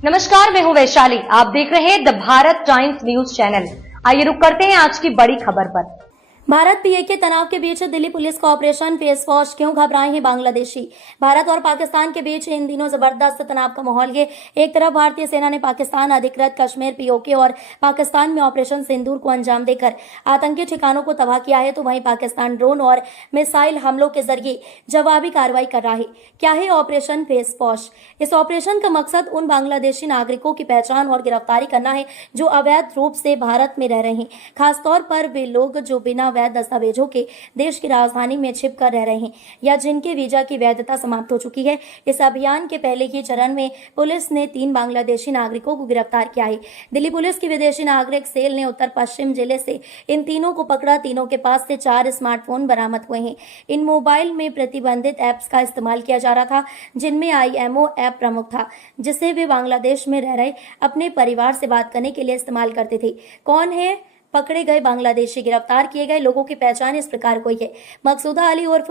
नमस्कार, मैं हूं वैशाली। आप देख रहे हैं the Bharat times news channel. आइए रुक करते हैं आज की बड़ी खबर पर। भारत पीए के तनाव के बीच दिल्ली पुलिस का ऑपरेशन फेस वॉश, क्यों घबराए हैं बांग्लादेशी। भारत और पाकिस्तान के बीच इन दिनों जबरदस्त तनाव का माहौल है। एक तरफ भारतीय सेना ने पाकिस्तान अधिकृत कश्मीर पीओके और पाकिस्तान में ऑपरेशन सिंदूर को अंजाम देकर आतंकी ठिकानों को तबाह किया है, तो वहीं पाकिस्तान ड्रोन और मिसाइल हमलों के जरिए जवाबी कार्रवाई कर रहा है। क्या है ऑपरेशन फेस वॉश? इस ऑपरेशन का मकसद उन बांग्लादेशी नागरिकों की पहचान और गिरफ्तारी करना है जो अवैध रूप से भारत में रह रहे हैं, खासतौर पर वे लोग जो बिना वैध दस्तावेजों के देश की राजधानी में छिप कर रह रहे हैं या जिनके वीजा की वैधता समाप्त हो चुकी है। इस अभियान के पहले ही चरण में पुलिस ने 3 बांग्लादेशी नागरिकों को गिरफ्तार किया है। दिल्ली पुलिस की विदेशी नागरिक सेल ने उत्तर पश्चिम जिले से इन तीनों को पकड़ा। तीनों के पास से 4 स्मार्टफोन बरामद हुए हैं। इन मोबाइल में प्रतिबंधित ऐप्स का इस्तेमाल किया जा रहा था, जिनमें IMO ऐप प्रमुख था, जिसे वे बांग्लादेश में रह रहे अपने परिवार से बात करने के लिए इस्तेमाल करते थे। कौन है पकड़े गए बांग्लादेशी? गिरफ्तार किए गए लोगों की पहचान इस प्रकार हुई है। मकसूदा अली उर्फ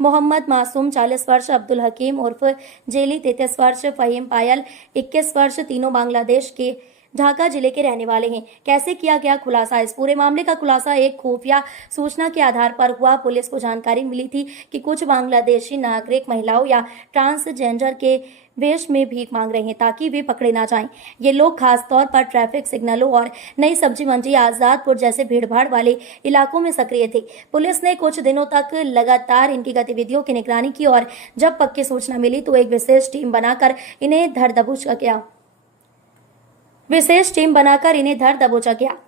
मोहम्मद मासूम 40 वर्ष, अब्दुल हकीम उर्फ जेली 33 वर्ष, फहीम पायल 21 वर्ष, तीनों बांग्लादेश के ढाका जिले के रहने वाले हैं। कैसे किया गया खुलासा? इस पूरे मामले का खुलासा एक खुफिया सूचना के आधार पर हुआ। पुलिस को जानकारी मिली थी कि कुछ बांग्लादेशी नागरिक महिलाओं या ट्रांसजेंडर के वेश में भीख मांग रहे हैं ताकि वे पकड़े ना जाएं। ये लोग खासतौर पर ट्रैफिक सिग्नलों और नई सब्जी मंडी, आजादपुर जैसे भीड़भाड़ वाले इलाकों में सक्रिय थे। पुलिस ने कुछ दिनों तक लगातार इनकी गतिविधियों की निगरानी की और जब पक्की सूचना मिली तो एक विशेष टीम बनाकर इन्हें धर दबोचा गया।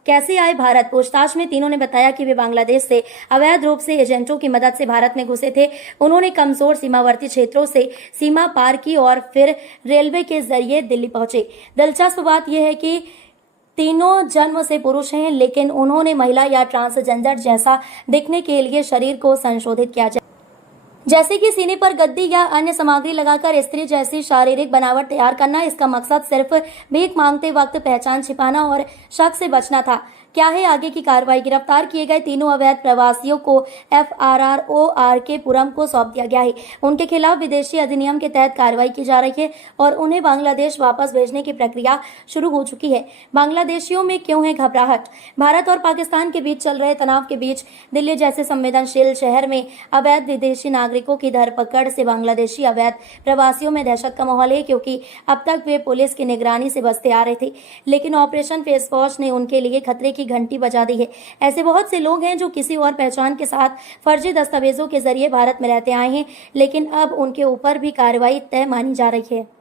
कैसे आए भारत? पूछताछ में तीनों ने बताया कि वे बांग्लादेश से अवैध रूप से एजेंटों की मदद से भारत में घुसे थे। उन्होंने कमजोर सीमावर्ती क्षेत्रों से सीमा पार की और फिर रेलवे के जरिए दिल्ली पहुंचे। दिलचस्प बात यह है कि तीनों जन्म से पुरुष हैं, लेकिन उन्होंने महिला या ट्रांसजेंडर जैसा दिखने के लिए शरीर को संशोधित किया, जैसे कि सीने पर गद्दी या अन्य सामग्री लगाकर स्त्री जैसी शारीरिक बनावट तैयार करना। इसका मकसद सिर्फ भीख मांगते वक्त पहचान छिपाना और शक से बचना था। क्या है आगे की कार्रवाई? गिरफ्तार किए गए तीनों अवैध प्रवासियों को FRRORK पुरम को सौंप दिया गया है। उनके खिलाफ विदेशी अधिनियम के तहत कार्रवाई की जा रही है और उन्हें बांग्लादेश वापस भेजने की प्रक्रिया शुरू हो चुकी है। बांग्लादेशियों में क्यों है घबराहट? भारत और पाकिस्तान के बीच चल रहे तनाव के बीच दिल्ली जैसे संवेदनशील शहर में अवैध विदेशी नागरिकों की धरपकड़ से बांग्लादेशी अवैध प्रवासियों में दहशत का माहौल है, क्योंकि अब तक वे पुलिस की निगरानी से बचते आ रहे थे, लेकिन ऑपरेशन फेस वॉश ने उनके लिए खतरे की घंटी बजा दी है। ऐसे बहुत से लोग हैं जो किसी और पहचान के साथ फर्जी दस्तावेजों के जरिए भारत में रहते आए हैं, लेकिन अब उनके ऊपर भी कार्रवाई तय मानी जा रही है।